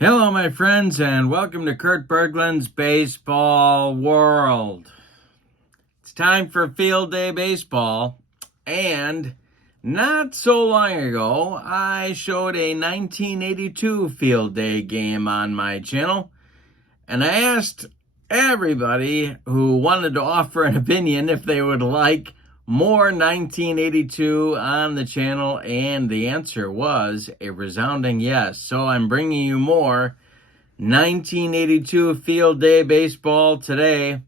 Hello, my friends, and welcome to Kurt Berglund's Baseball World. It's time for Field Day Baseball, and not so long ago, I showed a 1982 Field Day game on my channel, and I asked everybody who wanted to offer an opinion if they would like more 1982 on the channel, and the answer was a resounding yes. So I'm bringing you more 1982 Field Day Baseball today.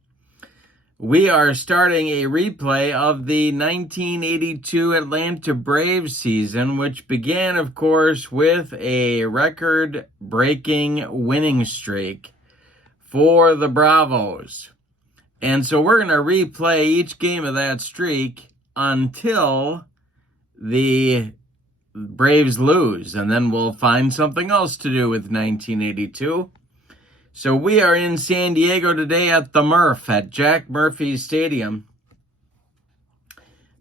We are starting a replay of the 1982 Atlanta Braves season, which began, of course, with a record-breaking winning streak for the Bravos. And so we're going to replay each game of that streak until the Braves lose, and then we'll find something else to do with 1982. So we are in San Diego today at the Murph, at Jack Murphy Stadium.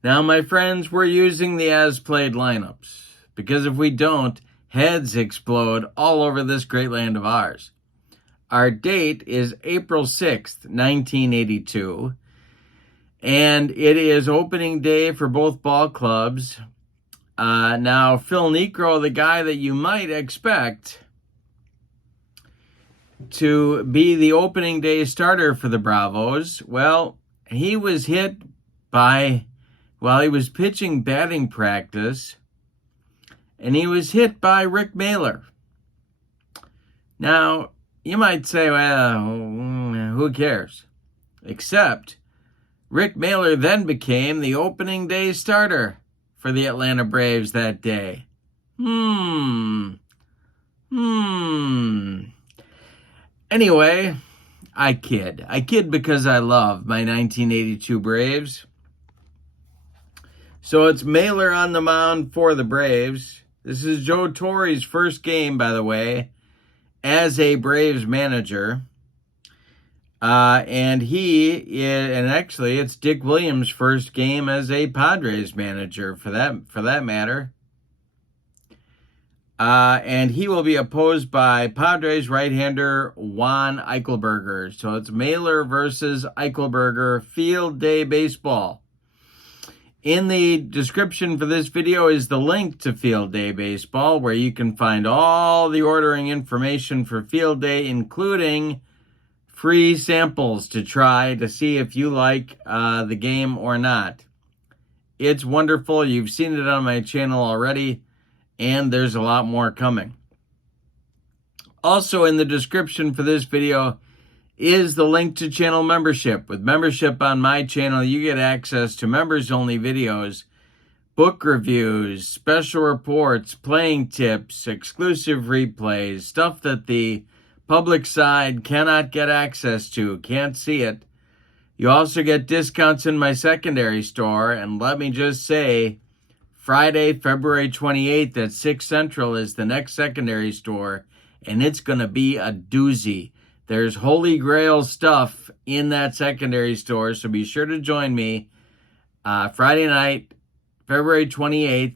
Now, my friends, we're using the as-played lineups, because if we don't, heads explode all over this great land of ours. Our date is April 6th, 1982, and it is opening day for both ball clubs. Now, Phil Niekro, the guy that you might expect to be the opening day starter for the Bravos, well, he was hit by, while he was pitching batting practice, and he was hit by Rick Mahler. Now, you might say, well, who cares? Except Rick Mahler then became the opening day starter for the Atlanta Braves that day. Anyway, I kid. I kid because I love my 1982 Braves. So it's Mahler on the mound for the Braves. This is Joe Torre's first game, by the way, as a Braves manager. And actually it's Dick Williams' first game as a Padres manager for that matter. And he will be opposed by Padres right-hander Juan Eichelberger. So it's Mahler versus Eichelberger, Field Day Baseball. In the description for this video is the link to Field Day Baseball, where you can find all the ordering information for Field Day, including free samples to try to see if you like the game or not. It's wonderful. You've seen it on my channel already, and there's a lot more coming. Also in the description for this video is the link to channel membership. With membership on my channel, you get access to members-only videos, book reviews, special reports, playing tips, exclusive replays, stuff that the public side cannot get access to, can't see it. You also get discounts in my secondary store, and let me just say, Friday, February 28th at 6 Central is the next secondary store, and it's going to be a doozy. There's Holy Grail stuff in that secondary store, so be sure to join me Friday night, February 28th,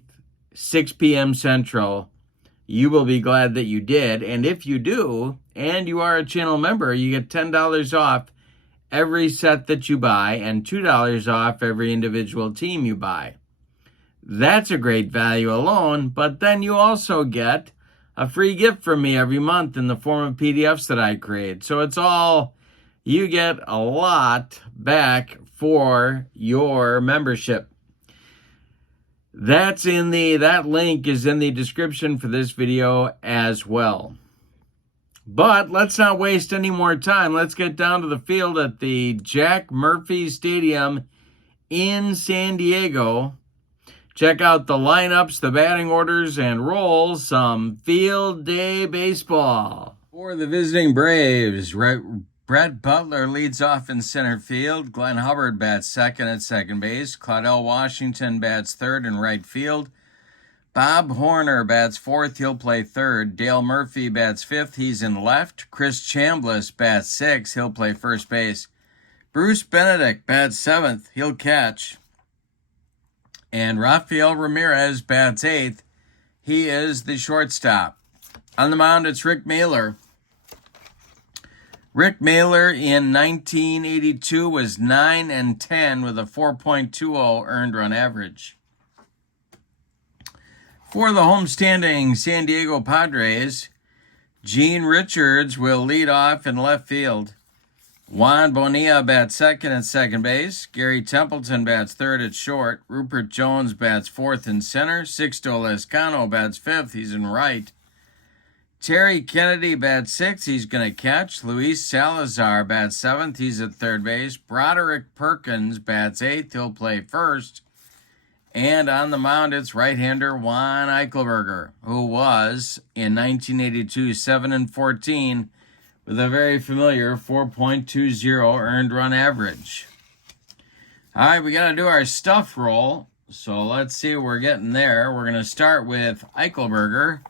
6 p.m. Central. You will be glad that you did, and if you do, and you are a channel member, you get $10 off every set that you buy, and $2 off every individual team you buy. That's a great value alone, but then you also get a free gift from me every month in the form of PDFs that I create. So it's all, you get a lot back for your membership. That link is in the description for this video as well. But let's not waste any more time. Let's get down to the field at the Jack Murphy Stadium in San Diego. Check out the lineups, the batting orders, and roll some Field Day Baseball. For the visiting Braves, Brett Butler leads off in center field. Glenn Hubbard bats second at second base. Claudell Washington bats third in right field. Bob Horner bats fourth. He'll play third. Dale Murphy bats fifth. He's in left. Chris Chambliss bats sixth. He'll play first base. Bruce Benedict bats seventh. He'll catch. And Rafael Ramirez bats eighth. He is the shortstop. On the mound, it's Rick Mahler. Rick Mahler in 1982 was 9-10 with a 4.20 earned run average. For the homestanding San Diego Padres, Gene Richards will lead off in left field. Juan Bonilla bats second at second base. Gary Templeton bats third at short. Rupert Jones bats fourth in center. Sixto Lezcano bats fifth. He's in right. Terry Kennedy bats sixth. He's going to catch. Luis Salazar bats seventh. He's at third base. Broderick Perkins bats eighth. He'll play first. And on the mound, it's right-hander Juan Eichelberger, who was, in 1982, 7-14, with a very familiar 4.20 earned run average. All right, we got to do our stuff roll, so let's see what we're getting there. We're going to start with Eichelberger,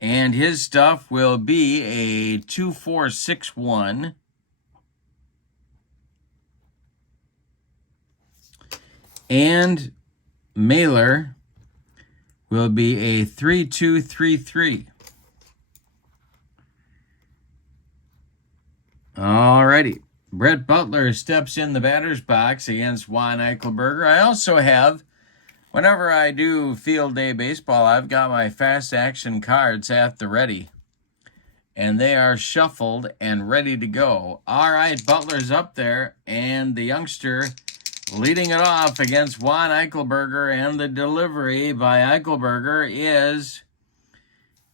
and his stuff will be a 2-4-6-1. And Mahler will be a 3-2-3-3. Alrighty. Brett Butler steps in the batter's box against Juan Eichelberger. I also have, whenever I do field day baseball, I've got my fast action cards at the ready. And they are shuffled and ready to go. All right, Butler's up there, and the youngster leading it off against Juan Eichelberger, and the delivery by Eichelberger is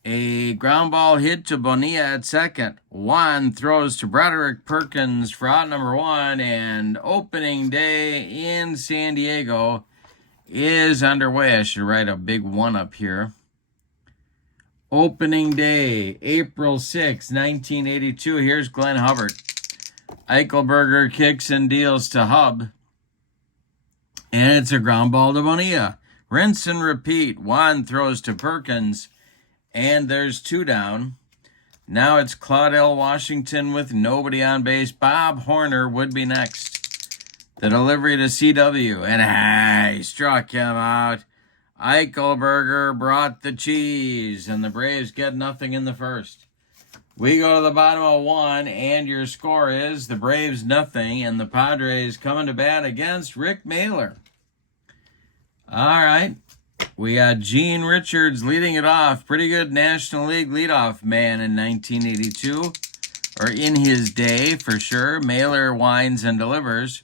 a ground ball hit to Bonilla at second. Juan throws to Broderick Perkins for out number one, and opening day in San Diego is underway. I should write a big one up here. Opening day, April 6, 1982. Here's Glenn Hubbard. Eichelberger kicks and deals to Hub. And it's a ground ball to Bonilla. Rinse and repeat. Juan throws to Perkins. And there's two down. Now it's Claudell Washington with nobody on base. Bob Horner would be next. The delivery to CW. And he struck him out. Eichelberger brought the cheese. And the Braves get nothing in the first. We go to the bottom of one, and your score is the Braves nothing, and the Padres coming to bat against Rick Mahler. All right, we got Gene Richards leading it off. Pretty good National League leadoff man in 1982, or in his day for sure. Mahler winds and delivers.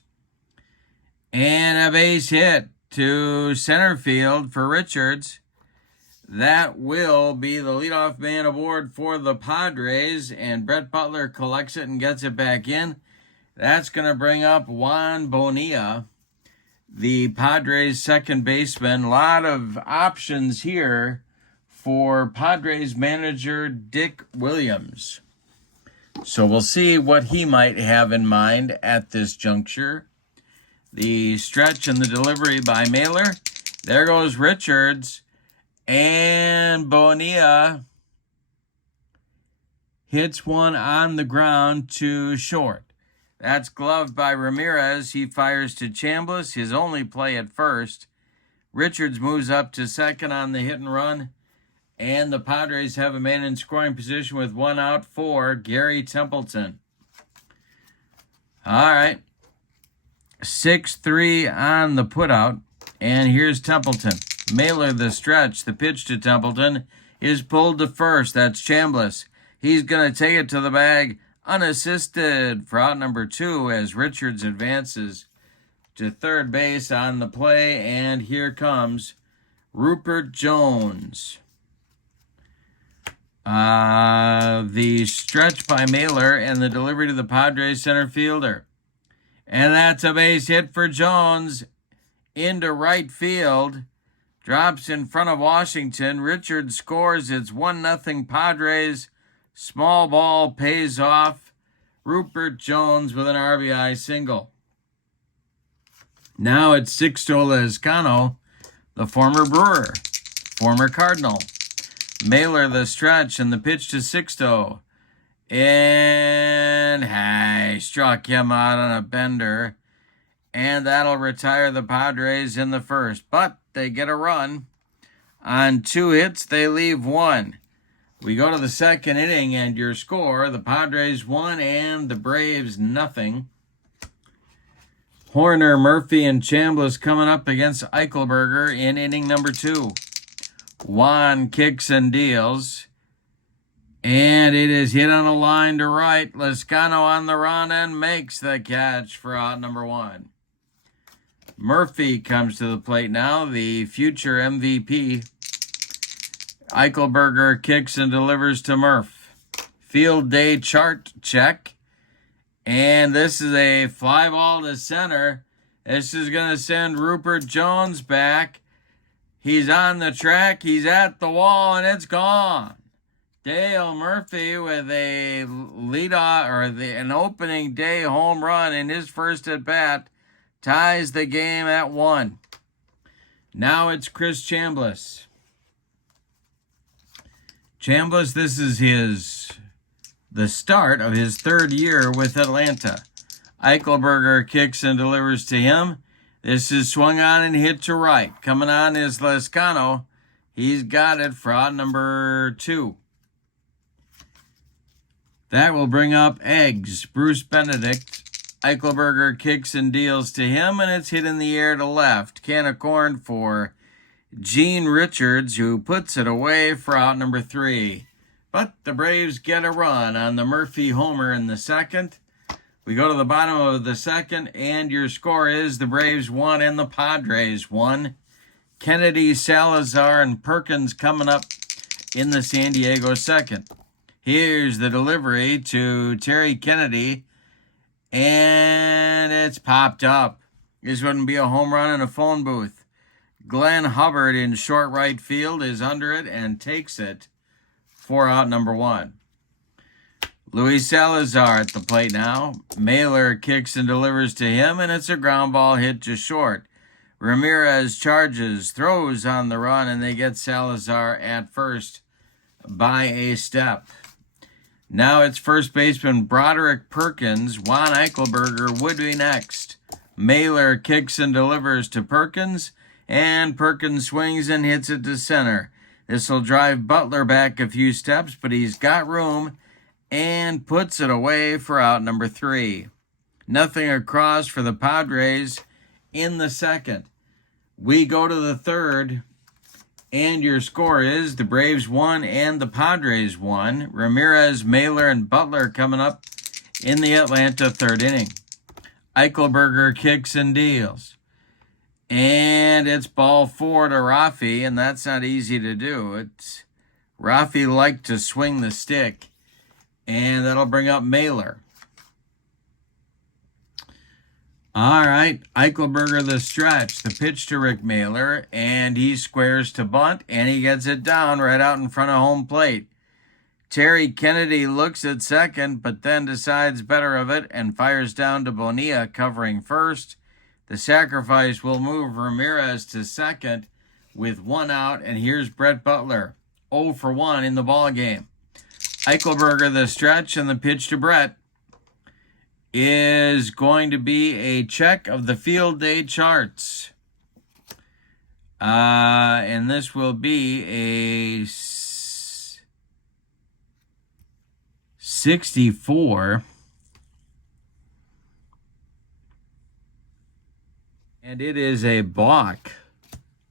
And a base hit to center field for Richards. That will be the leadoff man aboard for the Padres, and Brett Butler collects it and gets it back in. That's going to bring up Juan Bonilla, the Padres second baseman. A lot of options here for Padres manager Dick Williams. So we'll see what he might have in mind at this juncture. The stretch and the delivery by Mahler. There goes Richards. And Bonilla hits one on the ground to short. That's gloved by Ramirez. He fires to Chambliss, his only play at first. Richards moves up to second on the hit and run. And the Padres have a man in scoring position with one out for Gary Templeton. All right. 6-3 on the putout. And here's Templeton. Mahler the stretch. The pitch to Templeton is pulled to first. That's Chambliss. He's going to take it to the bag unassisted for out number two as Richards advances to third base on the play. And here comes Rupert Jones. The stretch by Mahler and the delivery to the Padres center fielder. And that's a base hit for Jones into right field. Drops in front of Washington. Richards scores. It's 1-0 Padres. Small ball pays off. Rupert Jones with an RBI single. Now it's Sixto Lezcano, the former Brewer, former Cardinal. Mahler the stretch and the pitch to Sixto. And he struck him out on a bender. And that'll retire the Padres in the first. But they get a run. On 2 hits, they leave 1. We go to the second inning, and your score, the Padres 1 and the Braves nothing. Horner, Murphy, and Chambliss coming up against Eichelberger in inning number 2. Juan kicks and deals. And it is hit on a line to right. Lezcano on the run and makes the catch for out number 1. Murphy comes to the plate now, the future MVP. Eichelberger kicks and delivers to Murph. Field day chart check. And this is a fly ball to center. This is going to send Rupert Jones back. He's on the track. He's at the wall, and it's gone. Dale Murphy with a leadoff or an opening day home run in his first at bat ties the game at 1. Now it's Chris Chambliss. Chambliss, this is the start of his 3rd year with Atlanta. Eichelberger kicks and delivers to him. This is swung on and hit to right. Coming on is Lezcano. He's got it for out number 2. That will bring up Eggs. Bruce Benedict. Eichelberger kicks and deals to him, and it's hit in the air to left. Can of corn for Gene Richards, who puts it away for out number 3. But the Braves get a run on the Murphy homer in the second. We go to the bottom of the second, and your score is the Braves 1 and the Padres 1. Kennedy, Salazar, and Perkins coming up in the San Diego second. Here's the delivery to Terry Kennedy, and it's popped up. This wouldn't be a home run in a phone booth. Glenn Hubbard in short right field is under it and takes it for out number 1. Luis Salazar at the plate now. Mahler kicks and delivers to him, and it's a ground ball hit to short. Ramirez charges, throws on the run, and they get Salazar at first by a step. Now it's first baseman Broderick Perkins. Juan Eichelberger would be next. Mahler kicks and delivers to Perkins, and Perkins swings and hits it to center. This will drive Butler back a few steps, but he's got room and puts it away for out number 3. Nothing across for the Padres in the second. We go to the third, and your score is the Braves 1 and the Padres 1. Ramirez, Mahler, and Butler coming up in the Atlanta 3rd inning. Eichelberger kicks and deals. And it's ball 4 to Rafi, and that's not easy to do. Rafi liked to swing the stick, and that'll bring up Mahler. All right, Eichelberger the stretch. The pitch to Rick Mahler, and he squares to bunt, and he gets it down right out in front of home plate. Terry Kennedy looks at second, but then decides better of it and fires down to Bonilla covering first. The sacrifice will move Ramirez to second with 1 out, and here's Brett Butler, 0 for 1 in the ballgame. Eichelberger the stretch, and the pitch to Brett is going to be a check of the field day charts. And this will be a 64. And it is a balk.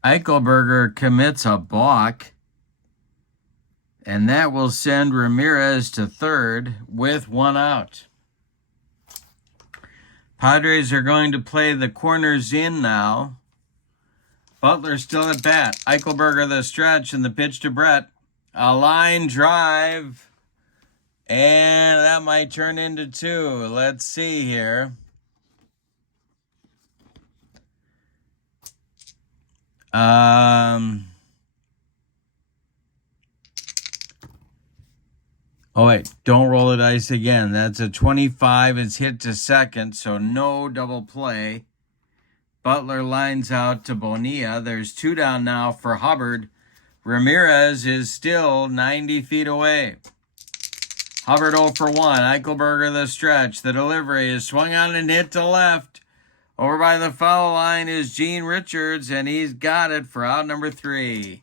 Eichelberger commits a balk. And that will send Ramirez to third with 1 out. Padres are going to play the corners in now. Butler still at bat. Eichelberger the stretch, and the pitch to Brett. A line drive. And that might turn into 2. Let's see here. Oh, wait, don't roll the dice again. That's a 25. It's hit to second, so no double play. Butler lines out to Bonilla. There's 2 down now for Hubbard. Ramirez is still 90 feet away. Hubbard 0 for 1. Eichelberger the stretch. The delivery is swung on and hit to left. Over by the foul line is Gene Richards, and he's got it for out number 3.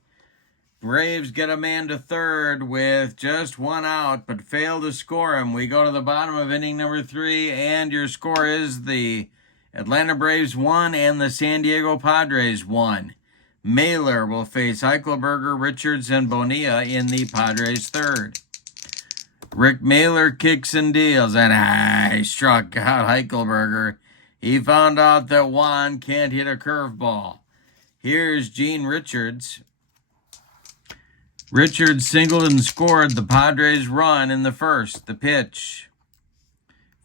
Braves get a man to third with just one out, but fail to score him. We go to the bottom of inning number 3, and your score is the Atlanta Braves 1 and the San Diego Padres 1. Mahler will face Eichelberger, Richards, and Bonilla in the Padres' third. Rick Mahler kicks and deals, and he struck out Eichelberger. He found out that Juan can't hit a curveball. Here's Gene Richards. Richards singled and scored the Padres' run in the first. The pitch.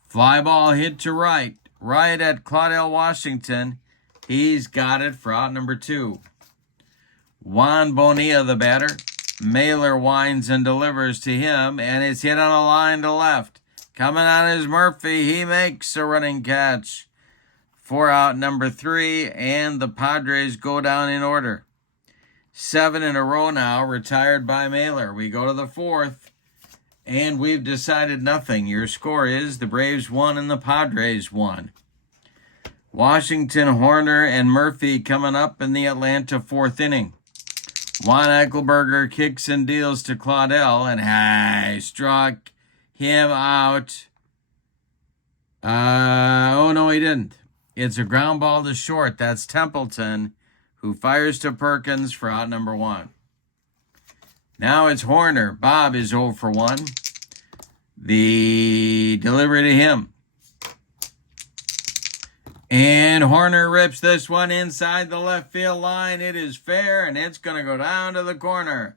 Fly ball hit to right at Claudell Washington. He's got it for out number 2. Juan Bonilla, the batter. Mahler winds and delivers to him, and it's hit on a line to left. Coming on is Murphy. He makes a running catch for out number 3, and the Padres go down in order. 7 in a row now, retired by Mahler. We go to the 4th, and we've decided nothing. Your score is the Braves 1 and the Padres 1. Washington, Horner, and Murphy coming up in the Atlanta 4th inning. Juan Eichelberger kicks and deals to Claudell, and struck him out. Oh, no, he didn't. It's a ground ball to short. That's Templeton, who fires to Perkins for out number 1. Now it's Horner. Bob is 0 for 1. The delivery to him. And Horner rips this one inside the left field line. It is fair, and it's going to go down to the corner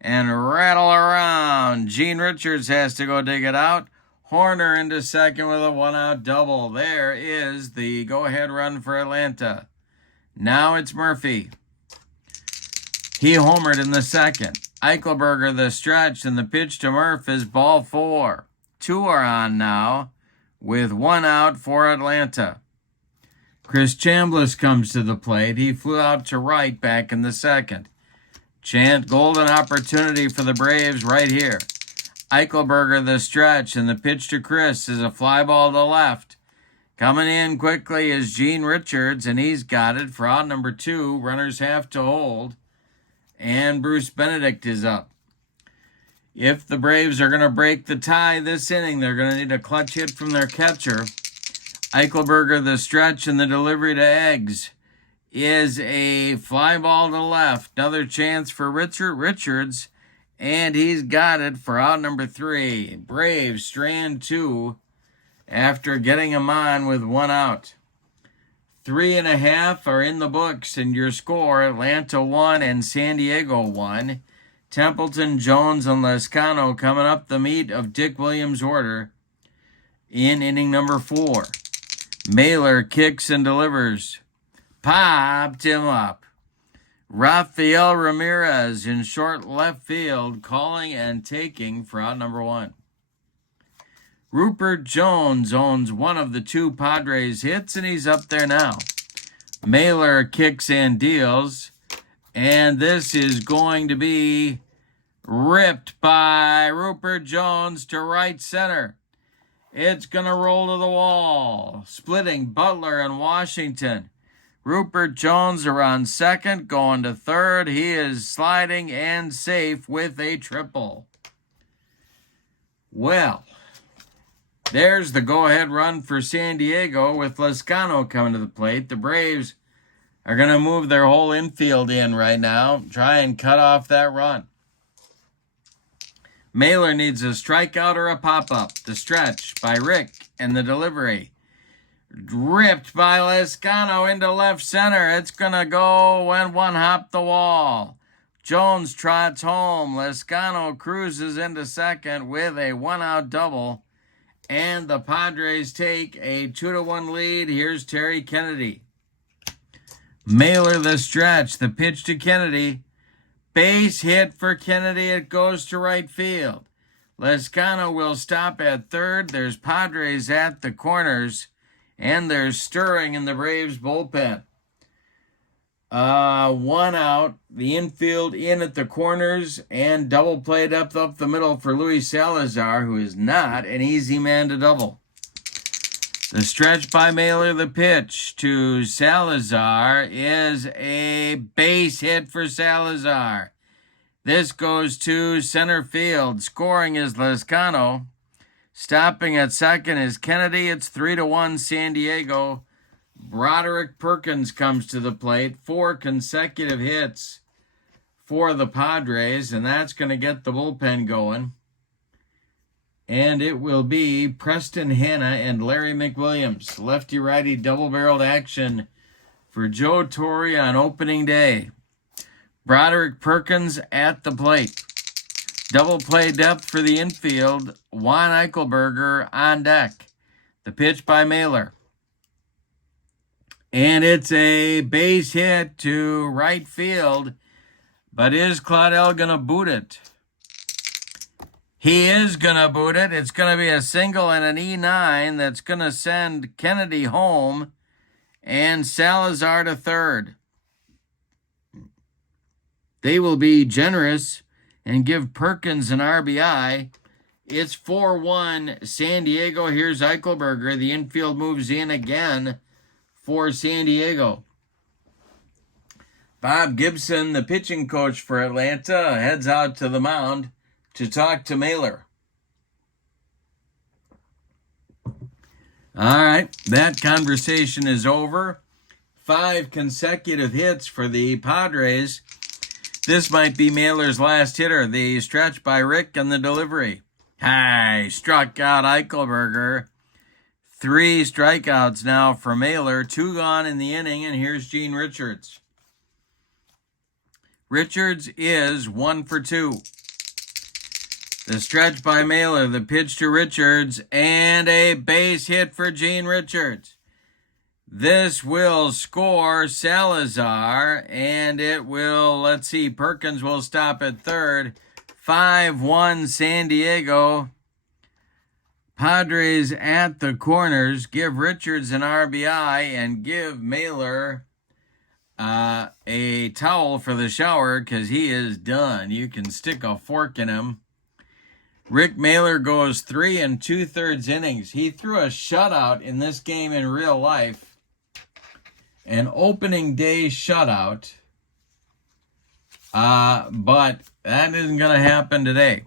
and rattle around. Gene Richards has to go dig it out. Horner into second with a 1-out double. There is the go-ahead run for Atlanta. Now it's Murphy. He homered in the second. Eichelberger the stretch, and the pitch to Murph is ball 4. 2 are on now with 1 out for Atlanta. Chris Chambliss comes to the plate. He flew out to right back in the second. Golden opportunity for the Braves right here. Eichelberger the stretch, and the pitch to Chris is a fly ball to left. Coming in quickly is Gene Richards, and he's got it for out number 2. Runners have to hold, and Bruce Benedict is up. If the Braves are going to break the tie this inning, they're going to need a clutch hit from their catcher. Eichelberger the stretch, and the delivery to Eggs is a fly ball to left. Another chance for Richards, and he's got it for out number 3. Braves strand 2 after getting him on with 1 out. 3.5 are in the books, and your score, Atlanta 1 and San Diego 1. Templeton, Jones, and Lescano coming up the meat of Dick Williams' order in inning number 4. Mahler kicks and delivers. Popped him up. Rafael Ramirez in short left field, calling and taking for out number 1. Rupert Jones owns one of the 2 Padres hits, and he's up there now. Mahler kicks and deals, and this is going to be ripped by Rupert Jones to right center. It's going to roll to the wall, splitting Butler and Washington. Rupert Jones around second, going to third. He is sliding and safe with a triple. Well, there's the go-ahead run for San Diego with Lescano coming to the plate. The Braves are going to move their whole infield in right now, try and cut off that run. Mahler needs a strikeout or a pop-up. The stretch by Rick, and the delivery. Ripped by Lescano into left center. It's going to go and one-hop the wall. Jones trots home. Lescano cruises into second with a 1-out double. And the Padres take a 2-1 lead. Here's Terry Kennedy. Mahler the stretch. The pitch to Kennedy. Base hit for Kennedy. It goes to right field. Lescano will stop at third. There's Padres at the corners, and there's stirring in the Braves bullpen. 1 out. The infield in at the corners, and double played up the middle for Luis Salazar, who is not an easy man to double. The stretch by Mahler, the pitch to Salazar is a base hit for Salazar. This goes to center field. Scoring is Lezcano. Stopping at second is Kennedy. It's 3-1 San Diego. Broderick Perkins comes to the plate. 4 consecutive hits for the Padres, and that's going to get the bullpen going. And it will be Preston Hanna and Larry McWilliams. Lefty-righty double-barreled action for Joe Torre on opening day. Broderick Perkins at the plate. Double play depth for the infield. Juan Eichelberger on deck. The pitch by Mahler. And it's a base hit to right field. But is Claudel going to boot it? He is going to boot it. It's going to be a single and an E9 that's going to send Kennedy home and Salazar to third. They will be generous and give Perkins an RBI. It's 4-1 San Diego. Here's Eichelberger. The infield moves in again for San Diego. Bob Gibson, the pitching coach for Atlanta, heads out to the mound to talk to Mahler. All right, that conversation is over. 5 consecutive hits for the Padres. This might be Mahler's last hitter. The stretch by Rick and the delivery. Hi, struck out Eichelberger. 3 strikeouts now for Mahler. 2 gone in the inning, and here's Gene Richards. Richards is 1 for 2. The stretch by Mahler, the pitch to Richards, and a base hit for Gene Richards. This will score Salazar, and it will, let's see, Perkins will stop at third. 5-1 San Diego. Padres at the corners. Give Richards an RBI and give Mahler a towel for the shower because he is done. You can stick a fork in him. Rick Mahler goes 3 2/3 innings. He threw a shutout in this game in real life. An opening day shutout. But that isn't going to happen today.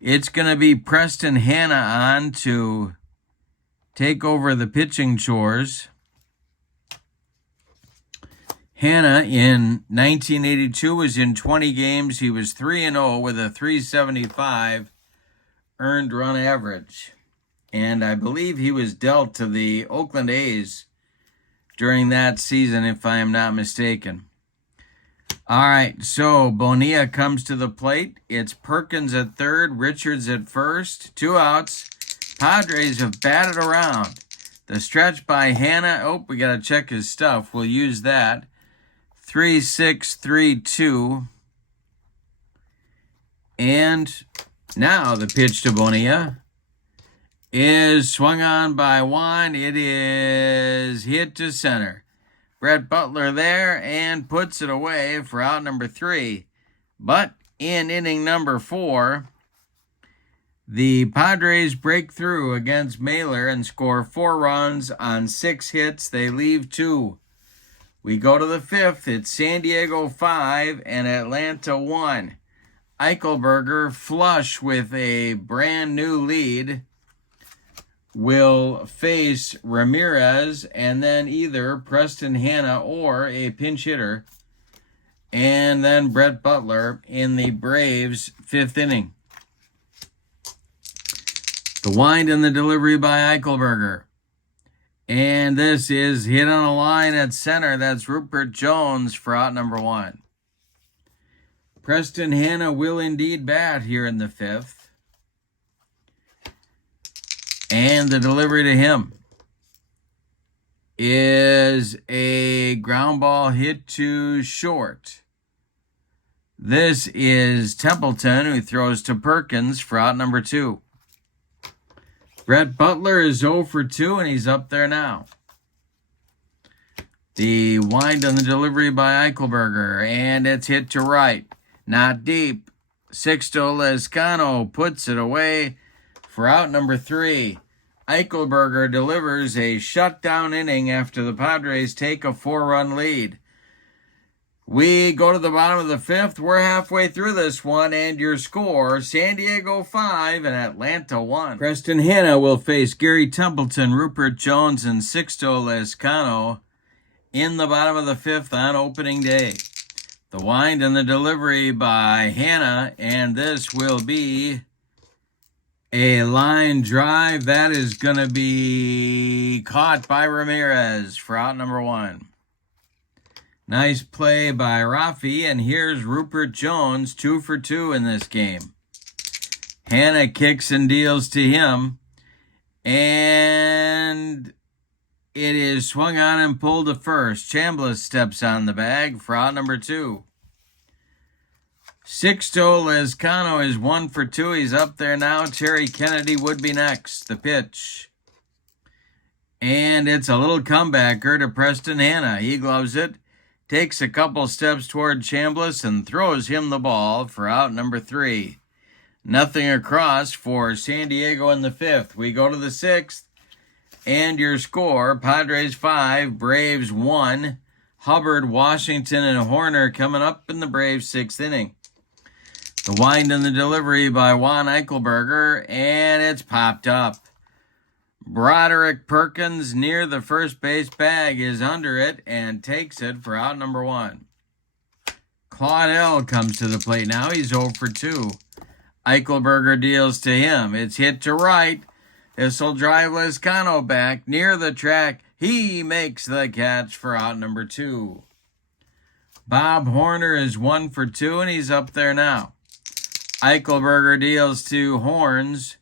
It's going to be Preston Hanna on to take over the pitching chores. Hanna in 1982 was in 20 games. He was 3-0 with a 375 earned run average. And I believe he was dealt to the Oakland A's during that season, if I am not mistaken. All right, so Bonilla comes to the plate. It's Perkins at third, Richards at first. 2 outs. Padres have batted around. The stretch by Hanna. Oh, we got to check his stuff. We'll use that. 3-6, 3-2. And now the pitch to Bonilla is swung on by Juan. It is hit to center. Brett Butler there and puts it away for out number 3. But in inning number 4, the Padres break through against Mahler and score 4 runs on 6 hits. They leave 2. We go to the 5th. It's San Diego 5 and Atlanta 1. Eichelberger, flush with a brand new lead, will face Ramirez and then either Preston Hanna or a pinch hitter, and then Brett Butler in the Braves' 5th inning. The wind and the delivery by Eichelberger. And this is hit on a line at center. That's Rupert Jones for out number 1. Preston Hanna will indeed bat here in the 5th. And the delivery to him is a ground ball hit to short. This is Templeton, who throws to Perkins for out number 2. Brett Butler is 0 for 2, and he's up there now. The wind on the delivery by Eichelberger, and it's hit to right. Not deep. Sixto Lezcano puts it away for out number 3. Eichelberger delivers a shutdown inning after the Padres take a 4-run lead. We go to the bottom of the fifth. We're halfway through this one, and your score, San Diego 5 and Atlanta 1. Preston Hanna will face Gary Templeton, Rupert Jones, and Sixto Lezcano in the bottom of the fifth on opening day. The wind and the delivery by Hanna, and this will be a line drive. That is going to be caught by Ramirez for out number 1. Nice play by Rafi, and here's Rupert Jones, 2 for 2 in this game. Hanna kicks and deals to him, and it is swung on and pulled to first. Chambliss steps on the bag for out number 2. Sixto Lezcano is 1 for 2. He's up there now. Terry Kennedy would be next. The pitch. And it's a little comebacker to Preston Hanna. He gloves it, takes a couple steps toward Chambliss, and throws him the ball for out number 3. Nothing across for San Diego in the fifth. We go to the sixth, and your score, Padres 5, Braves 1. Hubbard, Washington, and Horner coming up in the Braves' 6th inning. The wind and the delivery by Juan Eichelberger, and it's popped up. Broderick Perkins near the first base bag is under it and takes it for out number 1. Claudel comes to the plate now. He's 0 for 2. Eichelberger deals to him. It's hit to right. This will drive Lezcano back near the track. He makes the catch for out number 2. Bob Horner is 1 for 2, and he's up there now. Eichelberger deals to Horns,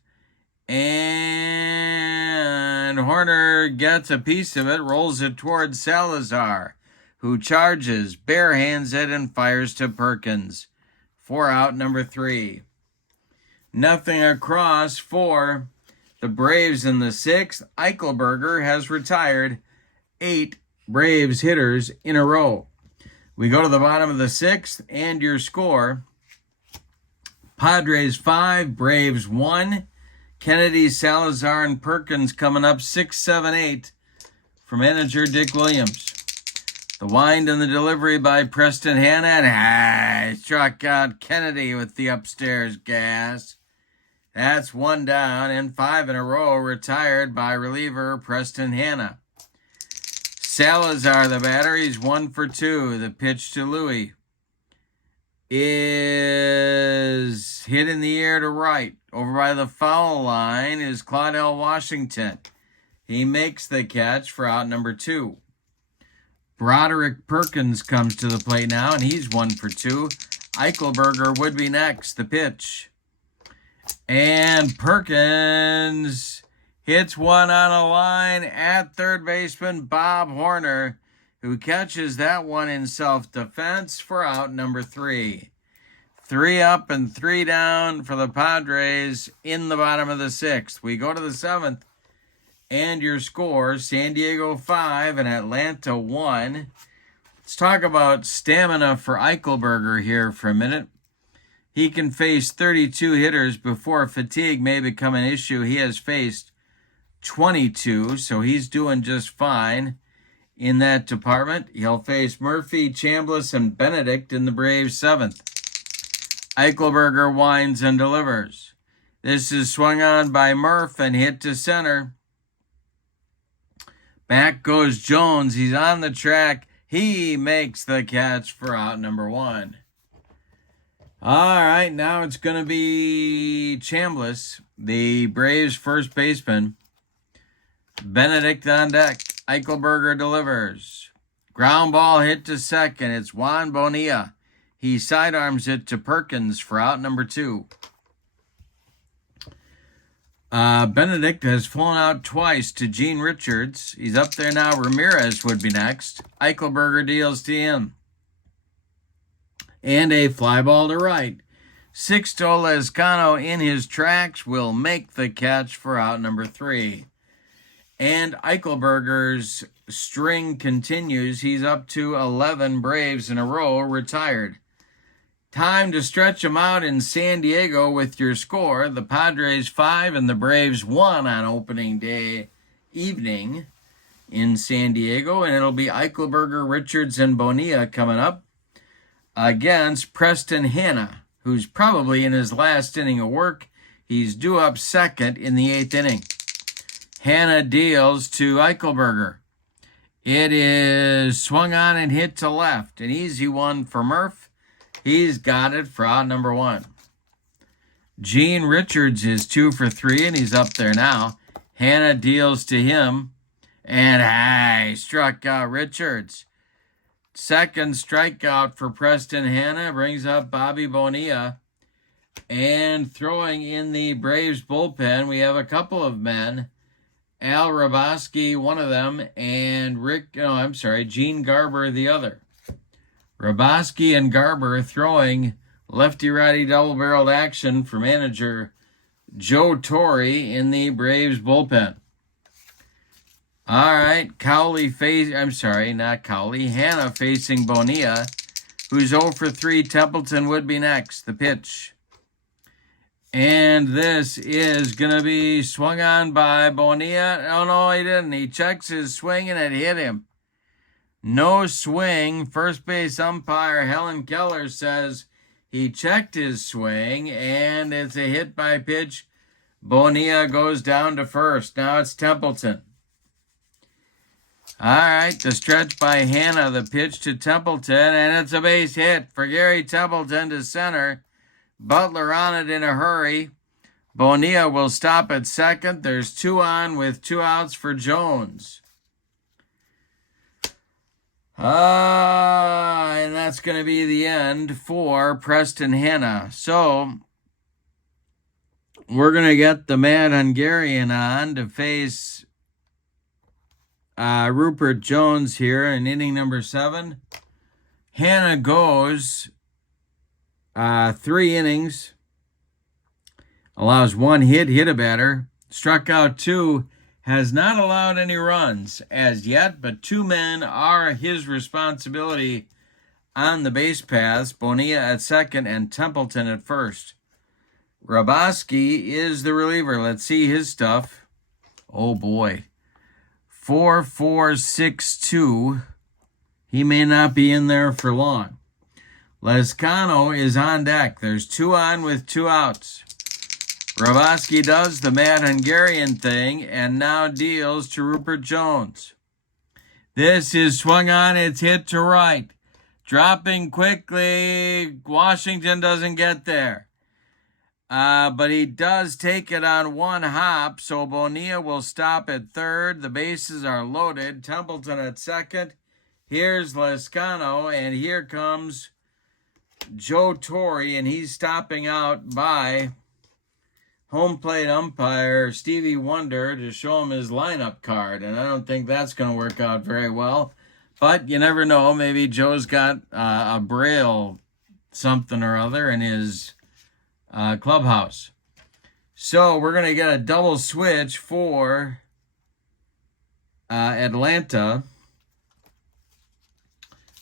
and Horner gets a piece of it, rolls it towards Salazar, who charges, barehands it, and fires to Perkins for out number 3. Nothing across for the Braves in the sixth. Eichelberger has retired 8 Braves hitters in a row. We go to the bottom of the sixth, and your score, Padres 5, Braves 1. Kennedy, Salazar, and Perkins coming up 6, 7, 8 for manager Dick Williams. The wind and the delivery by Preston Hanna, and struck out Kennedy with the upstairs gas. That's 1 down, and 5 in a row retired by reliever Preston Hanna. Salazar, the batter, he's 1 for 2. The pitch to Louis is hit in the air to right. Over by the foul line is Claudel Washington. He makes the catch for out number 2. Broderick Perkins comes to the plate now, and he's 1 for 2. Eichelberger would be next. The pitch. And Perkins hits one on a line at third baseman Bob Horner, who catches that one in self-defense for out number 3. 3 up and 3 down for the Padres in the bottom of the sixth. We go to the seventh, and your score, San Diego 5 and Atlanta 1. Let's talk about stamina for Eichelberger here for a minute. He can face 32 hitters before fatigue may become an issue. He has faced 22, so he's doing just fine in that department. He'll face Murphy, Chambliss, and Benedict in the Braves' 7th. Eichelberger winds and delivers. This is swung on by Murph and hit to center. Back goes Jones. He's on the track. He makes the catch for out number 1. All right, now it's going to be Chambliss, the Braves' first baseman. Benedict on deck. Eichelberger delivers. Ground ball hit to second. It's Juan Bonilla. He sidearms it to Perkins for out number 2. Benedict has flown out twice to Gene Richards. He's up there now. Ramirez would be next. Eichelberger deals to him. And a fly ball to right. Sixto Lezcano in his tracks will make the catch for out number 3. And Eichelberger's string continues. He's up to 11 Braves in a row retired. Time to stretch them out in San Diego with your score. The Padres 5 and the Braves 1 on opening day evening in San Diego. And it'll be Eichelberger, Richards, and Bonilla coming up. against Preston Hanna, who's probably in his last inning of work. He's due up second in the 8th inning. Hanna deals to Eichelberger. It is swung on and hit to left. An easy one for Murph. He's got it for out number 1. Gene Richards is 2 for 3, and he's up there now. Hanna deals to him, and struck out Richards. Second strikeout for Preston Hanna brings up Bobby Bonilla. And throwing in the Braves bullpen, we have a couple of men. Al Raboski, one of them, and Gene Garber, the other. Raboski and Garber throwing lefty-righty double-barreled action for manager Joe Torre in the Braves bullpen. All right, Hanna facing Bonilla, who's 0 for 3. Templeton would be next. The pitch. And this is going to be swung on by Bonilla. Oh, no, he didn't. He checks his swing, and it hit him. No swing. First base umpire Helen Keller says he checked his swing, and it's a hit by pitch. Bonilla goes down to first. Now it's Templeton. All right, the stretch by Hanna, the pitch to Templeton, and it's a base hit for Gary Templeton to center. Butler on it in a hurry. Bonilla will stop at second. There's 2 on with 2 outs for Jones. And that's going to be the end for Preston Hanna. So we're going to get the Mad Hungarian on to face Rupert Jones here in inning number 7. Hanna goes 3 innings, allows 1 hit a batter, struck out 2, has not allowed any runs as yet, but 2 men are his responsibility on the base paths, Bonilla at second and Templeton at first. Raboski is the reliever. Let's see his stuff. Oh boy. 4.462. He may not be in there for long. Lescano is on deck. There's 2 on with 2 outs. Raboski does the Mad Hungarian thing and now deals to Rupert Jones. This is swung on. It's hit to right. Dropping quickly. Washington doesn't get there. But he does take it on 1 hop, so Bonilla will stop at third. The bases are loaded. Templeton at second. Here's Lescano, and here comes Joe Torre, and he's stopping out by home plate umpire Stevie Wonder to show him his lineup card, and I don't think that's going to work out very well. But you never know. Maybe Joe's got a Braille something or other in his clubhouse. So we're going to get a double switch for Atlanta.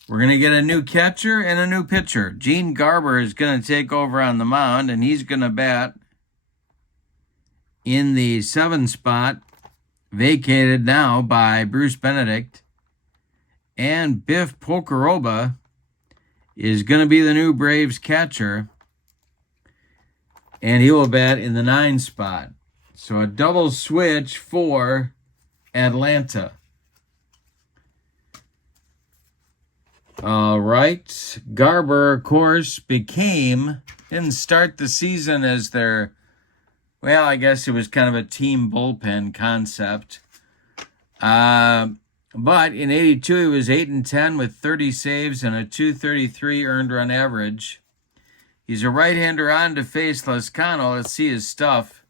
We're going to get a new catcher and a new pitcher. Gene Garber is going to take over on the mound, and he's going to bat in the 7 spot, vacated now by Bruce Benedict. And Biff Pocoroba is going to be the new Braves catcher, and he will bat in the 9 spot. So a double switch for Atlanta. All right. Garber, of course, didn't start the season as their, well, I guess it was kind of a team bullpen concept. But in 82, he was 8-10 with 30 saves and a .233 earned run average. He's a right-hander on to face Lescano. Let's see his stuff.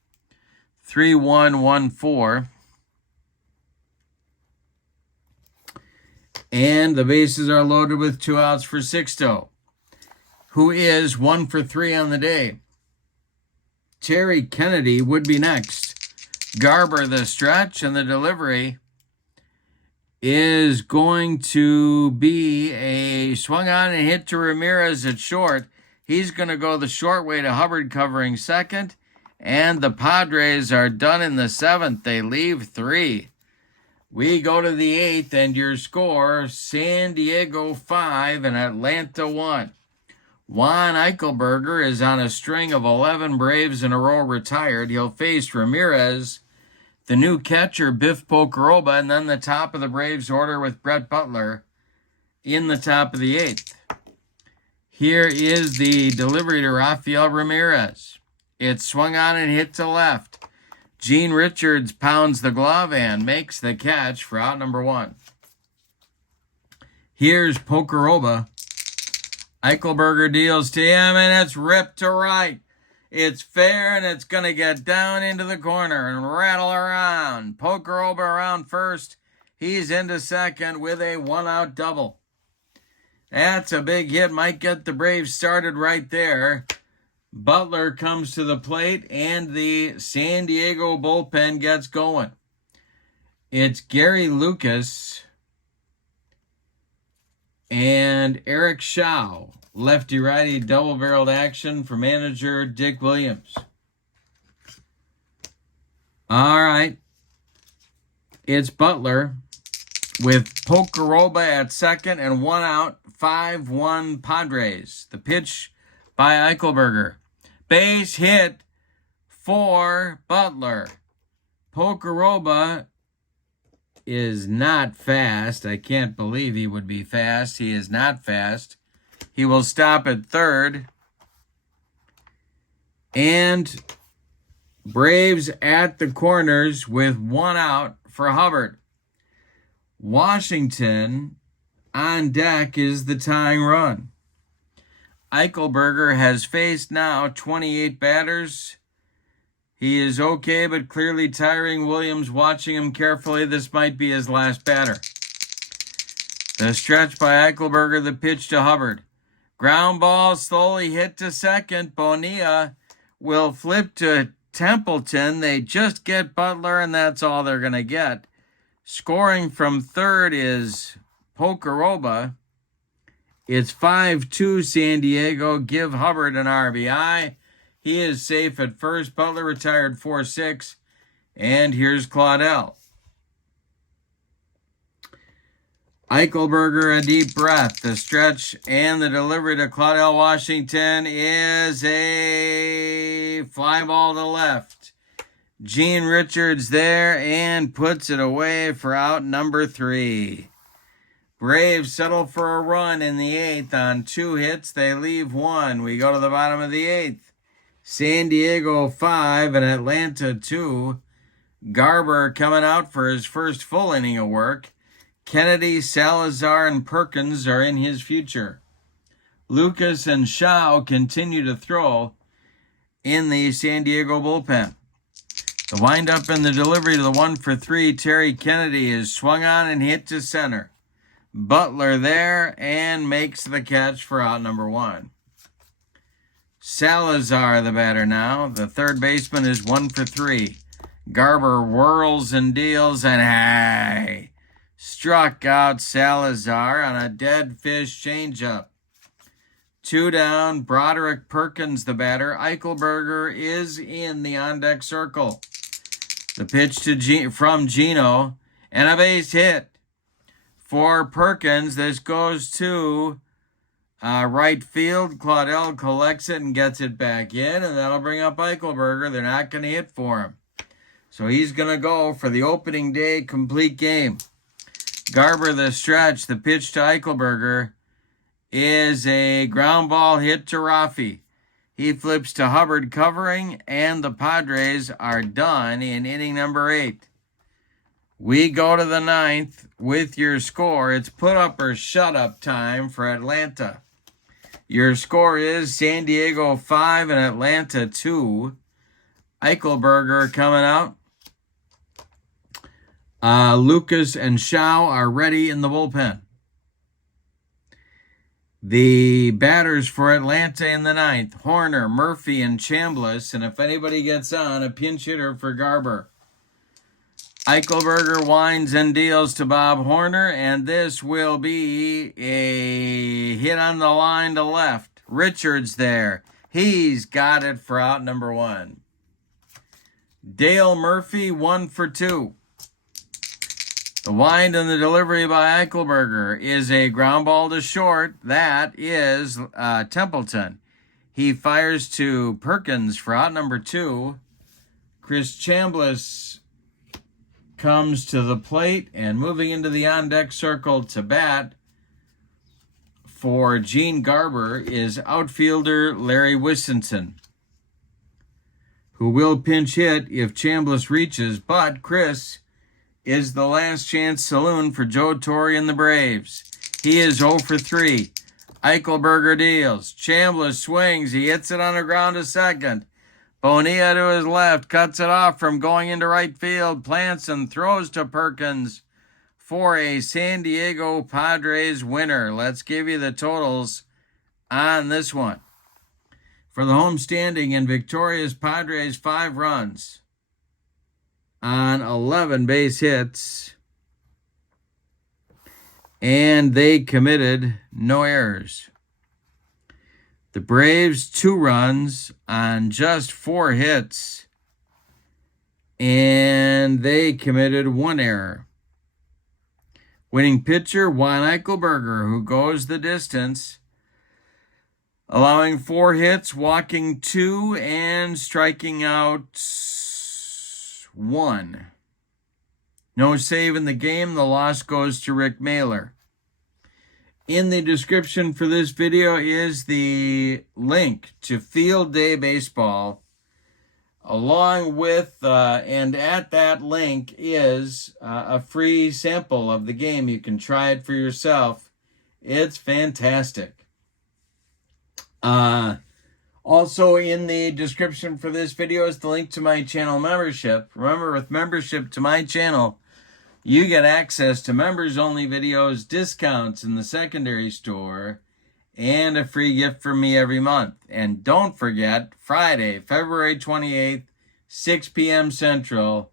3.114. And the bases are loaded with 2 outs for Sixto, who is 1 for 3 on the day. Terry Kennedy would be next. Garber, the stretch, and the delivery is going to be a swung on and hit to Ramirez at short. He's going to go the short way to Hubbard covering second. And the Padres are done in the 7th. They leave 3. We go to the 8th, and your score, San Diego 5 and Atlanta 1. Juan Eichelberger is on a string of 11 Braves in a row retired. He'll face Ramirez, the new catcher, Biff Pocoroba, and then the top of the Braves order with Brett Butler in the top of the 8th. Here is the delivery to Rafael Ramirez. It's swung on and hit to left. Gene Richards pounds the glove and makes the catch for out number 1. Here's Pocoroba. Eichelberger deals to him, and it's ripped to right. It's fair, and it's going to get down into the corner and rattle around. Pocoroba around first. He's into second with a 1-out double. That's a big hit. Might get the Braves started right there. Butler comes to the plate, and the San Diego bullpen gets going. It's Gary Lucas and Eric Shaw. Lefty-righty double-barreled action for manager Dick Williams. All right. It's Butler with Pocoroba at second and 1 out. 5-1 Padres. The pitch by Eichelberger. Base hit for Butler. Pocoroba is not fast. I can't believe he would be fast. He is not fast. He will stop at third. And Braves at the corners with 1 out for Hubbard. Washington on deck is the tying run. Eichelberger has faced now 28 batters. He is okay, but clearly tiring. Williams watching him carefully. This might be his last batter. The stretch by Eichelberger, the pitch to Hubbard. Ground ball slowly hit to second. Bonilla will flip to Templeton. They just get Butler, and that's all they're going to get. Scoring from third is Pocoroba. It's 5-2 San Diego. Give Hubbard an RBI. He is safe at first. Butler retired 4-6. And here's Claudel. Eichelberger, a deep breath. The stretch and the delivery to Claudel Washington is a fly ball to left. Gene Richards there and puts it away for out number 3. Braves settle for a run in the 8th. On 2 hits, they leave 1. We go to the bottom of the 8th. San Diego 5 and Atlanta 2. Garber coming out for his first full inning of work. Kennedy, Salazar, and Perkins are in his future. Lucas and Shaw continue to throw in the San Diego bullpen. The windup and the delivery to the 1-for-3, Terry Kennedy, is swung on and hit to center. Butler there and makes the catch for out number 1. Salazar, the batter now. The third baseman is 1-for-3. Garber whirls and deals, and struck out Salazar on a dead fish changeup. 2 down. Broderick Perkins, the batter. Eichelberger is in the on-deck circle. The pitch to from Gino, and a base hit for Perkins. This goes to right field. Claudel collects it and gets it back in, and that'll bring up Eichelberger. They're not going to hit for him. So he's going to go for the opening day complete game. Garber, the stretch. The pitch to Eichelberger is a ground ball hit to Rafi. He flips to Hubbard covering, and the Padres are done in inning number 8. We go to the 9th with your score. It's put up or shut up time for Atlanta. Your score is San Diego 5 and Atlanta 2. Eichelberger coming out. Lucas and Shaw are ready in the bullpen. The batters for Atlanta in the 9th, Horner, Murphy, and Chambliss. And if anybody gets on, a pinch hitter for Garber. Eichelberger winds and deals to Bob Horner, and this will be a hit on the line to left. Richards there. He's got it for out number 1. Dale Murphy, 1-for-2. The wind and the delivery by Eichelberger is a ground ball to short. That is Templeton. He fires to Perkins for out number 2. Chris Chambliss comes to the plate and moving into the on-deck circle to bat for Gene Garber is outfielder Larry Wissenson, who will pinch hit if Chambliss reaches, but Chris is the last chance saloon for Joe Torre and the Braves. He is 0 for 3. Eichelberger deals. Chambliss swings. He hits it on the ground to second. Bonilla to his left, cuts it off from going into right field, plants and throws to Perkins for a San Diego Padres winner. Let's give you the totals on this one. For the home standing in victorious Padres, 5 runs on 11 base hits, and they committed no errors. The Braves, 2 runs on just 4 hits, and they committed 1 error. Winning pitcher, Juan Eichelberger, who goes the distance, allowing 4 hits, walking 2, and striking out 1. No save in the game. The loss goes to Rick Mahler. In the description for this video is the link to Field Day Baseball, along with, and at that link is a free sample of the game. You can try it for yourself. It's fantastic. Also in the description for this video is the link to my channel membership. Remember, with membership to my channel, you get access to members-only videos, discounts in the secondary store, and a free gift from me every month. And don't forget, Friday, February 28th, 6 p.m. Central,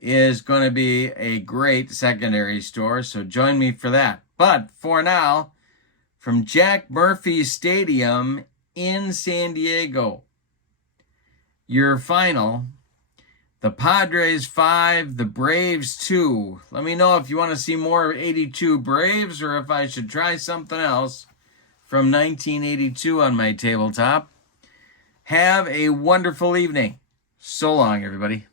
is going to be a great secondary store, so join me for that. But for now, from Jack Murphy Stadium in San Diego, your final: the Padres 5, the Braves 2. Let me know if you want to see more 82 Braves or if I should try something else from 1982 on my tabletop. Have a wonderful evening. So long, everybody.